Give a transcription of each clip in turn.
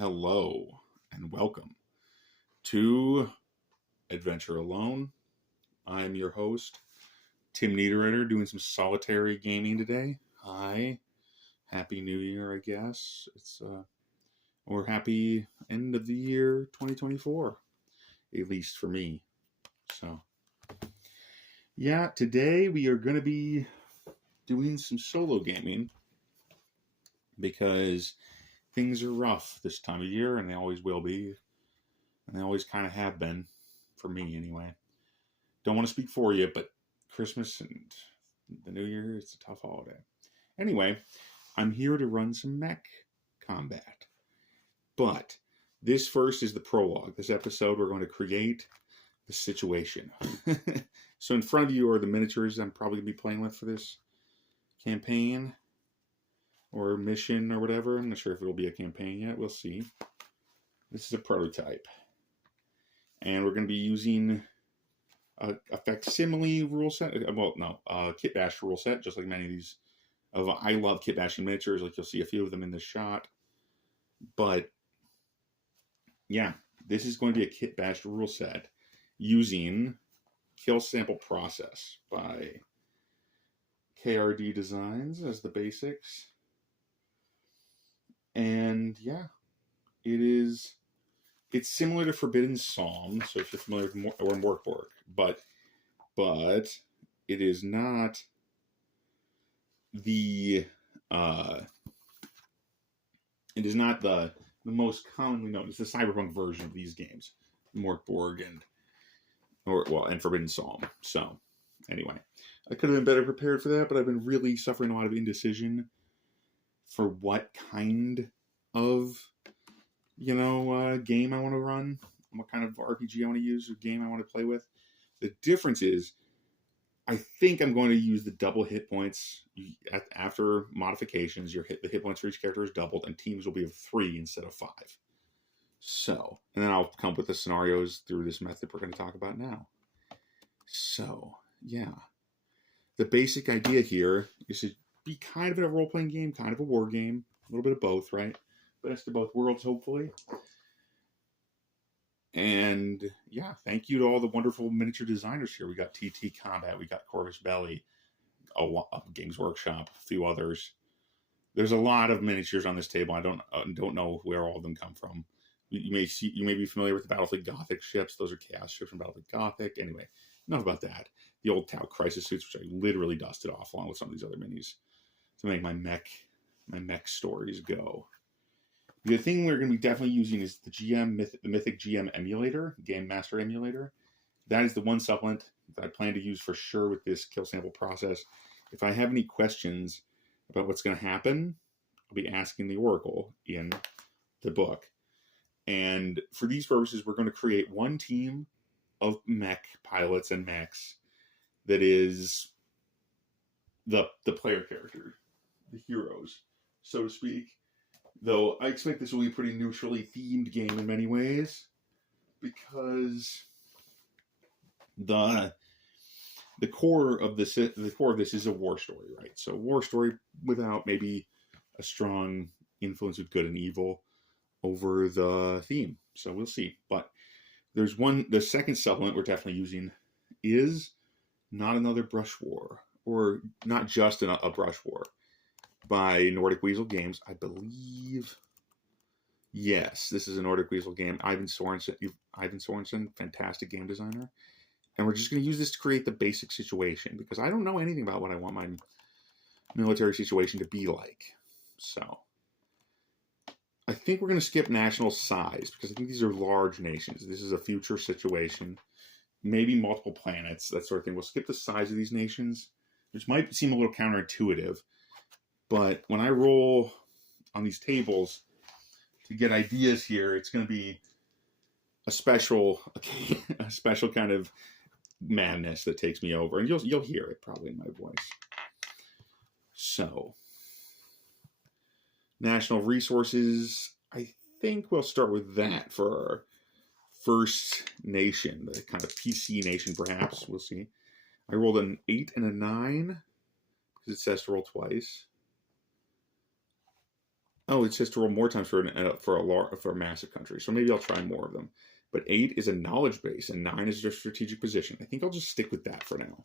Hello and welcome to Adventure Alone. I'm your host, Tim Niederreiter, doing some solitary gaming today. Hi, Happy New Year, I guess. Or happy end of the year 2024, at least for me. So, yeah, today we are going to be doing some solo gaming because things are rough this time of year, and they always will be, and they always kind of have been, for me anyway. Don't want to speak for you, but Christmas and the New Year, it's a tough holiday. Anyway, I'm here to run some mech combat. But this first is the prologue. This episode, we're going to create the situation. So in front of you are the miniatures I'm probably going to be playing with for this campaign or mission or whatever. I'm not sure if it'll be a campaign yet. We'll see. This is a prototype. And we're going to be using a facsimile rule set. Kit bash rule set, just like many of these. I love kit bashing miniatures. Like you'll see a few of them in this shot. But yeah, this is going to be a kit bashed rule set using Kill Sample Process by KRD Designs as the basics. And yeah, it's similar to Forbidden Psalm, so if you're familiar with Morkborg, but it is not the most commonly known. It's the cyberpunk version of these games, Morkborg and Forbidden Psalm. So anyway, I could have been better prepared for that, but I've been really suffering a lot of indecision for what kind of game I want to run, what kind of RPG I want to use, or game I want to play with. The difference is, I think I'm going to use the double hit points. After modifications, the hit points for each character is doubled, and teams will be of 3 instead of 5. So, and then I'll come up with the scenarios through this method we're going to talk about now. So, yeah. The basic idea here is to be kind of a role-playing game, kind of a war game, a little bit of both, right? Best of both worlds, hopefully. And yeah, thank you to all the wonderful miniature designers here. We got TT Combat, we got Corvus Belli, Games Workshop, a few others. There's a lot of miniatures on this table. I don't know where all of them come from. You may be familiar with the Battlefield Gothic ships. Those are Chaos ships from Battlefield Gothic. Anyway, enough about that. The old Tau Crisis suits, which I literally dusted off along with some of these other minis to make my mech stories go. The thing we're going to be definitely using is the Mythic GM emulator, Game Master emulator. That is the one supplement that I plan to use for sure with this kill sample process. If I have any questions about what's going to happen, I'll be asking the Oracle in the book. And for these purposes, we're going to create one team of mech pilots and mechs that is the player character, the heroes, so to speak. Though I expect this will be a pretty neutrally themed game in many ways, because the core of this is a war story, right? So war story without maybe a strong influence of good and evil over the theme. So we'll see. But the second supplement we're definitely using is Not Another Brush War, or not just a brush war, by Nordic Weasel Games, I believe. Yes, this is a Nordic Weasel game. Ivan Sorensen, fantastic game designer. And we're just going to use this to create the basic situation, because I don't know anything about what I want my military situation to be like. So, I think we're going to skip national size, because I think these are large nations. This is a future situation. Maybe multiple planets, that sort of thing. We'll skip the size of these nations, which might seem a little counterintuitive. But when I roll on these tables to get ideas here, it's going to be a special kind of madness that takes me over, and you'll hear it probably in my voice. So, national resources. I think we'll start with that for our first nation, the kind of PC nation, perhaps. We'll see. I rolled an 8 and a 9 because it says to roll twice. Oh, it says to roll more times for a massive country. So maybe I'll try more of them. But 8 is a knowledge base, and 9 is their strategic position. I think I'll just stick with that for now.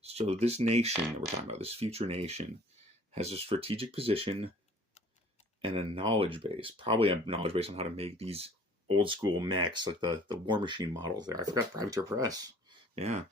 So this nation that we're talking about, this future nation, has a strategic position and a knowledge base. Probably a knowledge base on how to make these old school mechs, like the War Machine models there. I forgot Privateer Press. Yeah.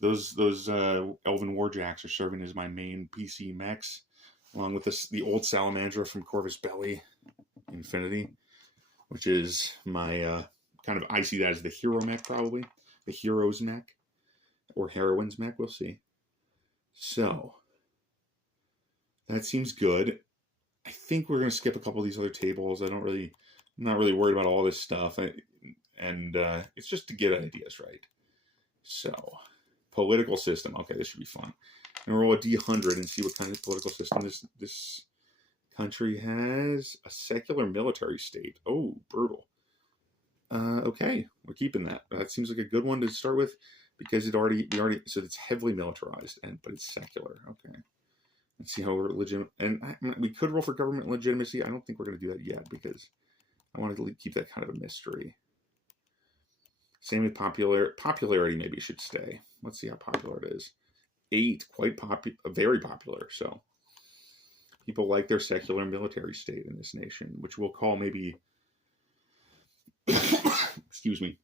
Those Elven Warjacks are serving as my main PC mechs, along with the old Salamander from Corvus Belli Infinity, which is my kind of, I see that as the hero mech, probably. The hero's mech. Or heroine's mech, we'll see. So, that seems good. I think we're going to skip a couple of these other tables. I'm not really worried about all this stuff. It's just to get ideas right. So, political system. Okay, this should be fun. I'm going to roll a D100 and see what kind of political system this country has. A secular military state. Oh, brutal. Okay, we're keeping that. That seems like a good one to start with because so it's heavily militarized, but it's secular. Okay. Let's see how we're legitimate. And we could roll for government legitimacy. I don't think we're going to do that yet because I want to keep that kind of a mystery. Same with popularity maybe should stay. Let's see how popular it is. 8, very popular. So people like their secular military state in this nation, which we'll call maybe, excuse me,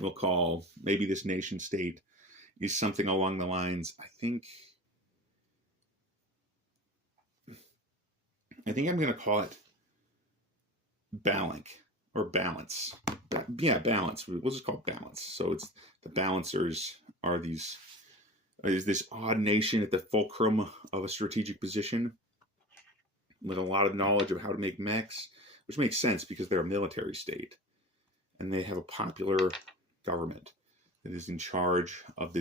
we'll call maybe this nation state is something along the lines, I think I'm going to call it Balance. Yeah, balance. We'll just call it balance. So it's the balancers is this odd nation at the fulcrum of a strategic position with a lot of knowledge of how to make mechs, which makes sense because they're a military state and they have a popular government that is in charge of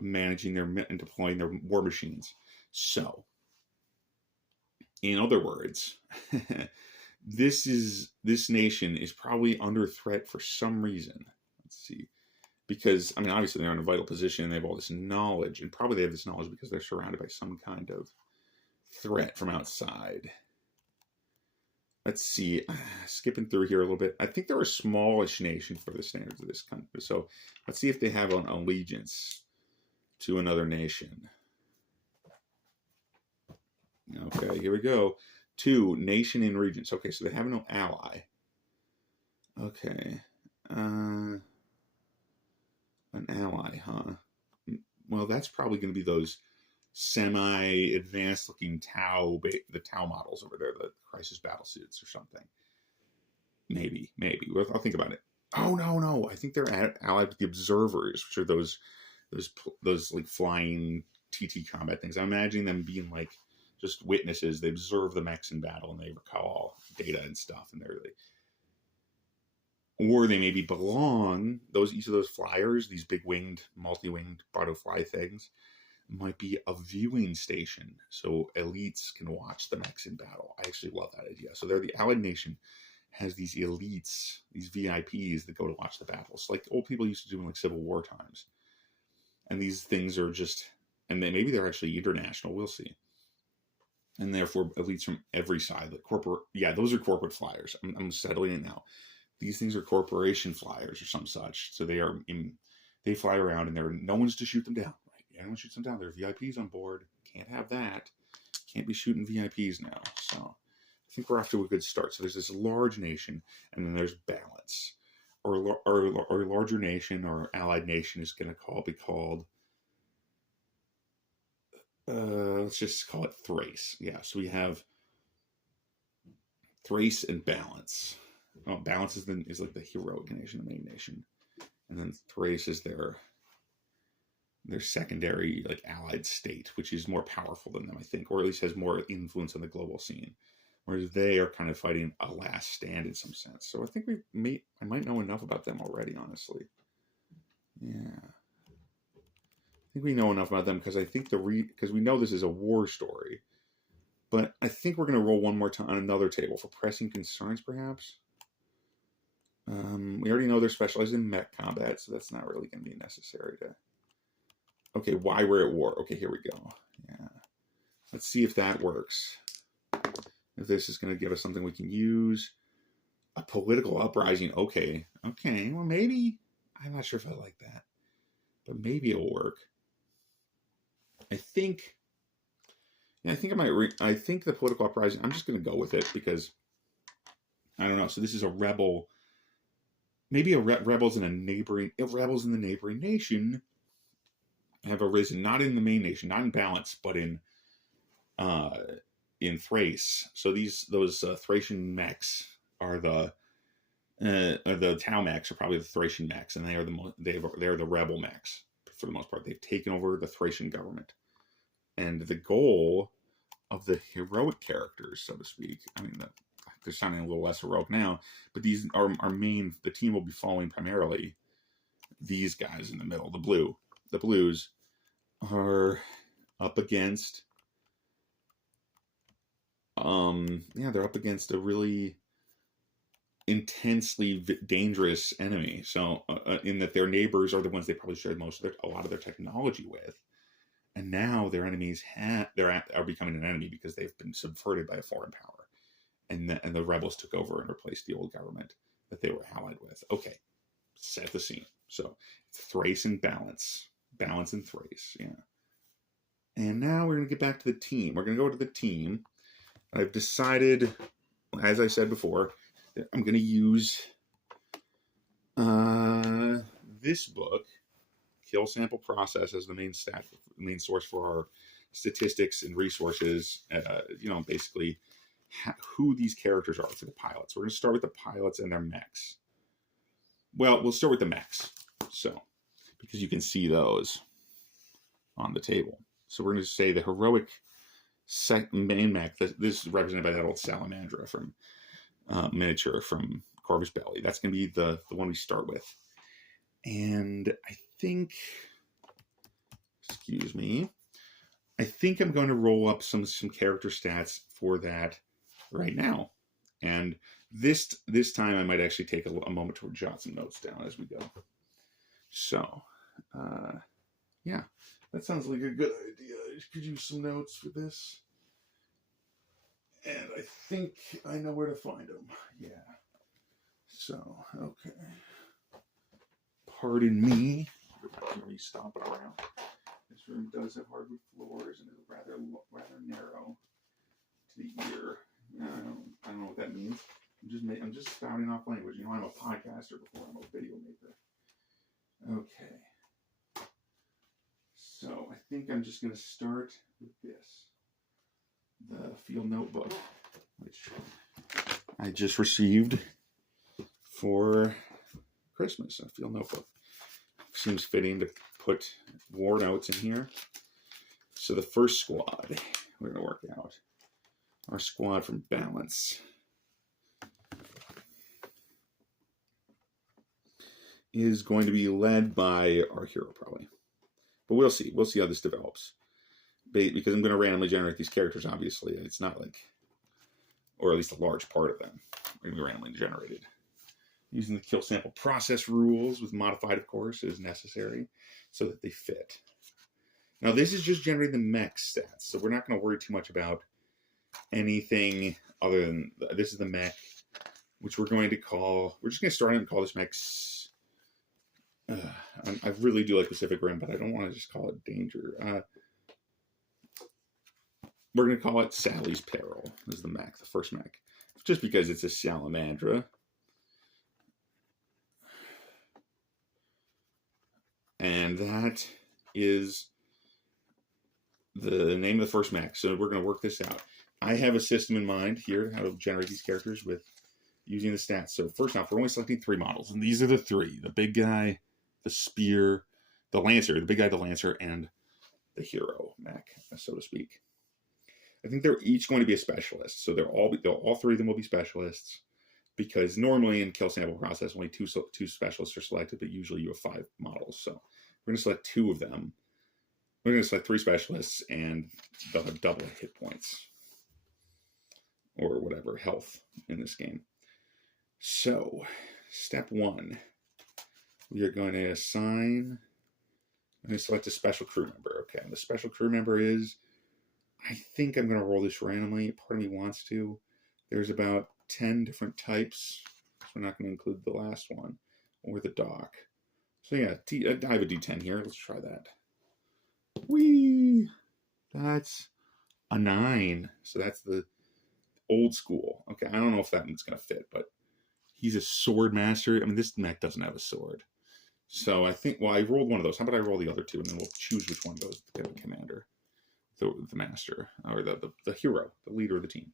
managing and deploying their war machines. So, in other words, this nation is probably under threat for some reason. Let's see. Because, obviously they're in a vital position and they have all this knowledge, and probably they have this knowledge because they're surrounded by some kind of threat from outside. Let's see. Skipping through here a little bit. I think they're a smallish nation for the standards of this country. So let's see if they have an allegiance to another nation. Okay, here we go. 2, nation in regions. Okay, so they have no ally. Okay. An ally, huh? Well, that's probably going to be those semi-advanced looking the Tau models over there, the Crisis battle suits or something. Maybe. I'll think about it. Oh, no. I think they're allied with the Observers, which are those like flying TT combat things. I'm imagining them being like just witnesses. They observe the mechs in battle and they recall data and stuff, and or they maybe belong, each of those flyers, these big winged, multi-winged butterfly things, might be a viewing station so elites can watch the mechs in battle. I actually love that idea. So they're the allied nation has these elites, these VIPs that go to watch the battles, like old people used to do in like Civil War times. And these things are maybe they're actually international, we'll see. And therefore elites from every side, like those are corporate flyers. I'm settling it now. These things are corporation flyers or some such. So they fly around and no one's to shoot them down. Right? Anyone shoots them down, there are VIPs on board. Can't have that. Can't be shooting VIPs now. So I think we're off to a good start. So there's this large nation, and then there's balance. Or a larger nation or allied nation is going to be called, let's just call it Thrace. Yeah, so we have Thrace and Balance. Oh, Balance is like the heroic nation, the main nation, and then Thrace is their secondary, like allied state, which is more powerful than them, I think, or at least has more influence on the global scene. Whereas they are kind of fighting a last stand in some sense. So I think I might know enough about them already, honestly. Yeah, I think we know enough about them because I think because we know this is a war story. But I think we're going to roll one more time on another table for pressing concerns, perhaps. We already know they're specialized in mech combat, so that's not really going to be necessary to... Okay, why we're at war. Okay, here we go. Yeah. Let's see if that works. if this is going to give us something we can use. A political uprising. Okay. Well, maybe. I'm not sure if I like that, but maybe it'll work. I think I might. I think the political uprising. I'm just going to go with it because I don't know. So this is a rebel. Maybe rebels in the neighboring nation have arisen, not in the main nation, not in Balance, but in Thrace. So those Thracian mechs are the Tau mechs are probably the Thracian mechs, and they are the rebel mechs for the most part. They've taken over the Thracian government, and the goal of the heroic characters, so to speak. I mean, they're sounding a little less heroic now, but these are our main. The team will be following primarily these guys in the middle. The blues are up against. They're up against a really intensely dangerous enemy. So, in that their neighbors are the ones they probably shared a lot of their technology with, and now their enemies are becoming an enemy because they've been subverted by a foreign power. And the rebels took over and replaced the old government that they were allied with. Okay, set the scene. So it's Thrace and Balance and Thrace, yeah. And now we're going to get back to the team. We're going to go to the team. I've decided, as I said before, that I'm going to use this book, Kill Sample Process, as the main source for our statistics and resources. Basically who these characters are for the pilots. We're going to start with the pilots and their mechs. Well, we'll start with the mechs. So, because you can see those on the table. So we're going to say the heroic main mech. This is represented by that old salamandra from miniature from Corvus Belli. That's going to be the one we start with. And I think I'm going to roll up some character stats for that right now. And this time I might actually take a moment to jot some notes down as we go. So, yeah, that sounds like a good idea. I could use some notes for this. And I think I know where to find them. Yeah. So, okay. Pardon me. Me stomping around. This room does have hardwood floors and is rather narrow to the ear. I don't know what that means. I'm just spouting off language. I'm a podcaster before I'm a video maker. Okay. So I think I'm just going to start with this. The field notebook, which I just received for Christmas. A field notebook. Seems fitting to put war notes in here. So the first squad we're going to work out. Our squad from Balance is going to be led by our hero, probably. But we'll see. We'll see how this develops. Because I'm going to randomly generate these characters, obviously. It's not like, or at least a large part of them are going to be randomly generated. Using the kill sample process rules, with modified, of course, as necessary, so that they fit. Now, this is just generating the mech stats, so we're not going to worry too much about anything other than this is the mech, which we're just going to start out and call this mech. I really do like Pacific Rim, but I don't want to just call it Danger. We're going to call it Sally's Peril. This is the mech, the first mech, just because it's a salamandra. And that is the name of the first mech. So we're going to work this out. I have a system in mind here, how to generate these characters with using the stats. So first off, we're only selecting 3 models. And these are the 3. The big guy, the spear, the lancer, the big guy, the lancer, and the hero mech, so to speak. I think they're each going to be a specialist. So all 3 of them will be specialists. Because normally in kill sample process, only two specialists are selected, but usually you have 5 models. So we're going to select 2 of them. We're going to select 3 specialists, and they'll have double hit points. Or whatever, health in this game. So, step 1. We are going to assign, I'm going to select a special crew member. Okay, and the special crew member is, I think I'm going to roll this randomly. Part of me wants to. There's about 10 different types. So we're not going to include the last one or the dock. So yeah, I have a D10 here. Let's try that. Whee! That's a 9. So that's the old school. Okay, I don't know if that one's going to fit, but he's a sword master. I mean, this mech doesn't have a sword. So I think, well, I rolled one of those. How about I roll the other two, and then we'll choose which one goes to the commander, the master, or the hero, the leader of the team.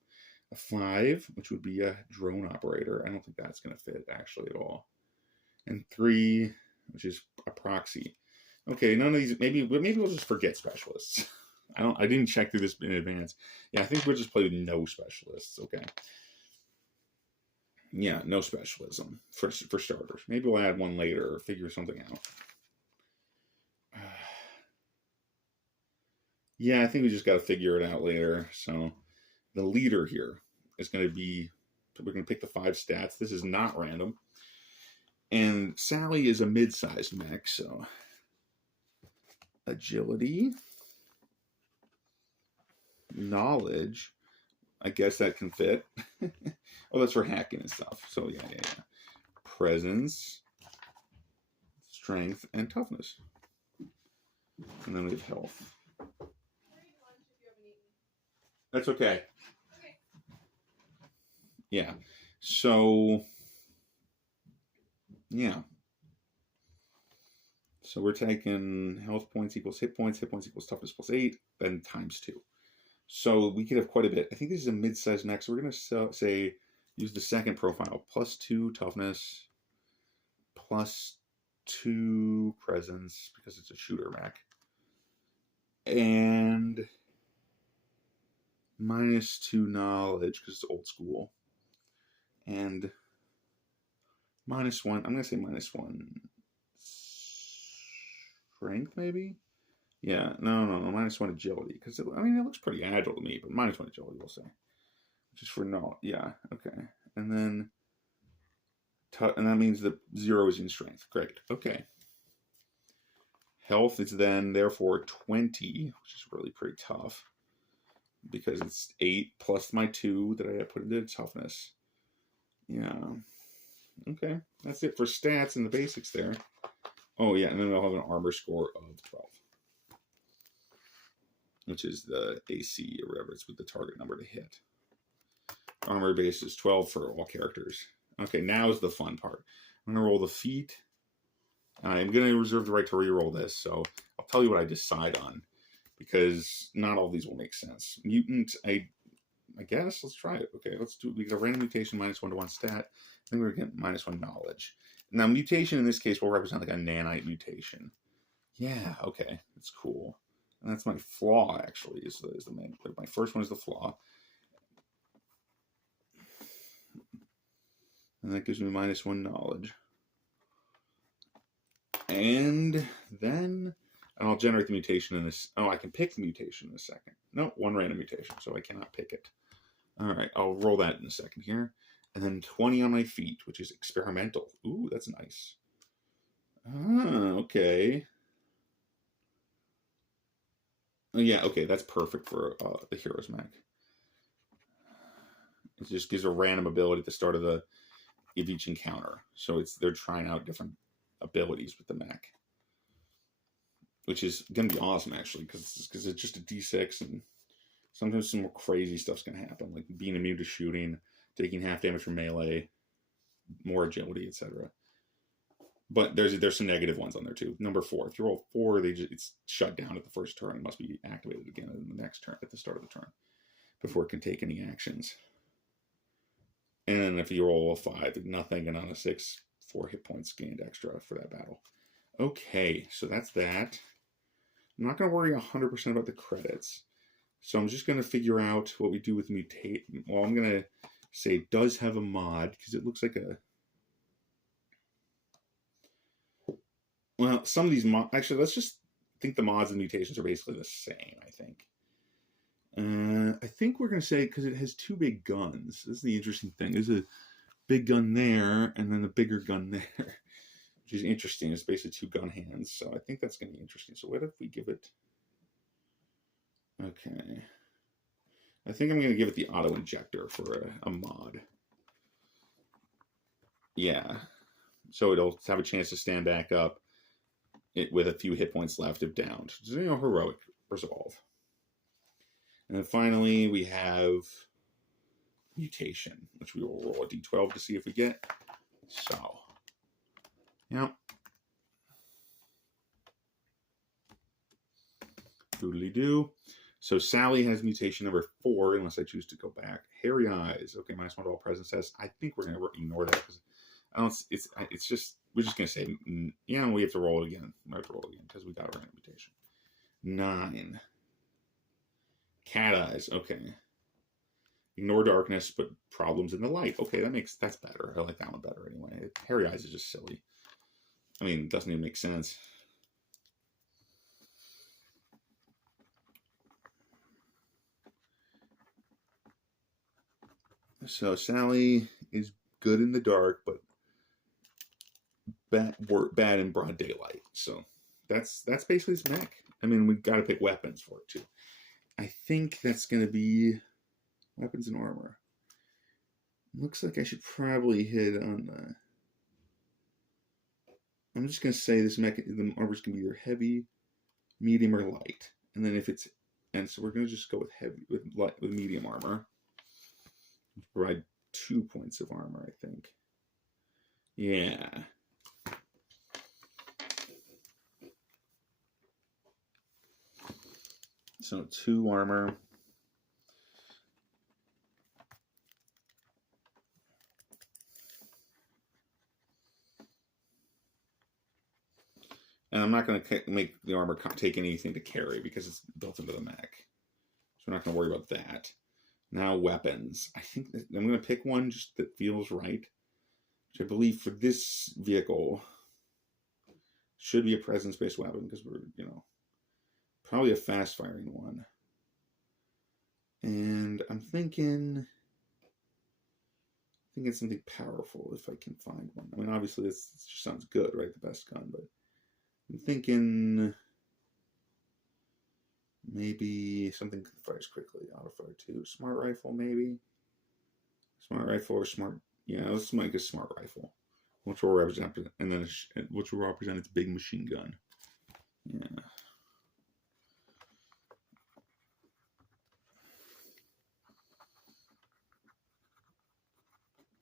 A 5, which would be a drone operator. I don't think that's going to fit, actually, at all. And 3, which is a proxy. Okay, none of these, maybe we'll just forget specialists. I didn't check through this in advance. Yeah, I think we'll just play with no specialists, okay. Yeah, no specialism for starters. Maybe we'll add one later or figure something out. Yeah, I think we just got to figure it out later. So the leader here is going to be, we're going to pick the 5 stats. This is not random. And Sally is a mid-sized mech, so agility, knowledge, I guess that can fit. Oh, that's for hacking and stuff. So yeah. Presence, strength, and toughness. And then we have health. That's okay. Yeah. So yeah. So we're taking health points equals hit points equals toughness plus 8, then times 2. So we could have quite a bit. I think this is a mid-sized mech, so we're going to say use the second profile. Plus 2 toughness, plus 2 presence, because it's a shooter mech, and minus 2 knowledge, because it's old school, and minus 1, I'm going to say minus 1 strength, maybe? Yeah, no, minus 1 agility, because, it looks pretty agile to me, but minus 1 agility, we'll say. Just for no, yeah, okay. And then, and that means that 0 is in strength. Great, okay. Health is then, therefore, 20, which is really pretty tough, because it's 8 plus my 2 that I put into toughness. Yeah, okay. That's it for stats and the basics there. Oh, yeah, and then I'll have an armor score of 12. Which is the AC or whatever. It's with the target number to hit. Armor base is 12 for all characters. Okay, now is the fun part. I'm going to roll the feat. I'm going to reserve the right to re-roll this, so I'll tell you what I decide on, because not all these will make sense. Mutant, I guess. Let's try it. Okay, let's do. We get a random mutation minus 1 to 1 stat. Then we're going to get minus 1 knowledge. Now, mutation in this case will represent like a nanite mutation. Yeah, okay, that's cool. And that's my flaw, actually, is the main. My first one is the flaw. And that gives me minus 1 knowledge. And then, I'll generate the mutation in this. Oh, I can pick the mutation in a second. No, 1 random mutation, so I cannot pick it. All right, I'll roll that in a second here. And then 20 on my feet, which is experimental. Ooh, that's nice. Ah, okay. Yeah, okay, that's perfect for the Hero's Mech. It just gives a random ability at the start of each encounter. So they're trying out different abilities with the mech, which is going to be awesome, actually, because it's just a D6, and sometimes some more crazy stuff's going to happen, like being immune to shooting, taking half damage from melee, more agility, etc. But there's some negative ones on there too. Number 4. If you roll 4, it's shut down at the first turn. It must be activated again in the next turn, at the start of the turn, before it can take any actions. And then if you roll a 5, nothing, and on a 6, 4 hit points gained extra for that battle. Okay, so that's that. I'm not going to worry 100% about the credits. So I'm just going to figure out what we do with mutate. Well, I'm going to say it does have a mod, because it looks like a... Well, some of these mods... Actually, let's just think the mods and mutations are basically the same, I think. I think we're going to say, because it has 2 big guns. This is the interesting thing. There's a big gun there, and then a bigger gun there. Which is interesting. It's basically 2 gun hands. So I think that's going to be interesting. So what if we give it... Okay. I think I'm going to give it the auto injector for a mod. Yeah. So it'll have a chance to stand back up with a few hit points left if downed. So, heroic resolve. And then finally, we have mutation, which we will roll a d12 to see if we get. So, yep. Doodly-doo. So Sally has mutation number 4, unless I choose to go back. Hairy eyes. Okay, -1 to all presence tests. I think we're going to ignore that because I don't. It's just we're just going to say yeah. We have to roll it again. We have to roll it again because we got a random mutation. 9. Cat eyes. Okay. Ignore darkness, but problems in the light. Okay, that's better. I like that one better anyway. Hairy eyes is just silly. I mean, it doesn't even make sense. So Sally is good in the dark, but bad in broad daylight. So that's basically his mech. I mean, we've got to pick weapons for it too. I think that's going to be weapons and armor. Looks like I should probably hit on the... I'm just going to say this mech, the armor's going to be either heavy, medium, or light. And then if it's... And so we're going to just go with heavy, with medium armor. Provide 2 points of armor, I think. Yeah. So 2 armor. And I'm not going to make the armor take anything to carry because it's built into the mech. So we're not going to worry about that. Now weapons. I think that I'm going to pick one just that feels right. Which I believe for this vehicle should be a presence-based weapon because we're, probably a fast-firing one. And I'm thinking something powerful if I can find one. I mean, obviously this just sounds good, right? The best gun, but I'm thinking maybe something that fires quickly. Auto fire 2. Smart rifle, maybe. Smart rifle or smart... Yeah, let's make a smart rifle, which will represent, and then which will represent its big machine gun. Yeah.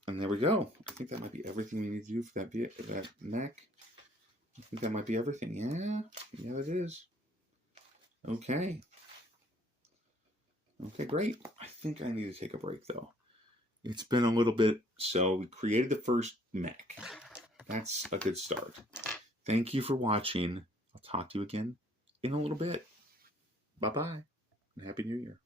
And there we go. I think that might be everything we need to do for that mech. I think that might be everything. Yeah, it is. Okay. Okay, great. I think I need to take a break though. It's been a little bit, so we created the first mech. That's a good start. Thank you for watching. I'll talk to you again in a little bit. Bye-bye, and Happy New Year.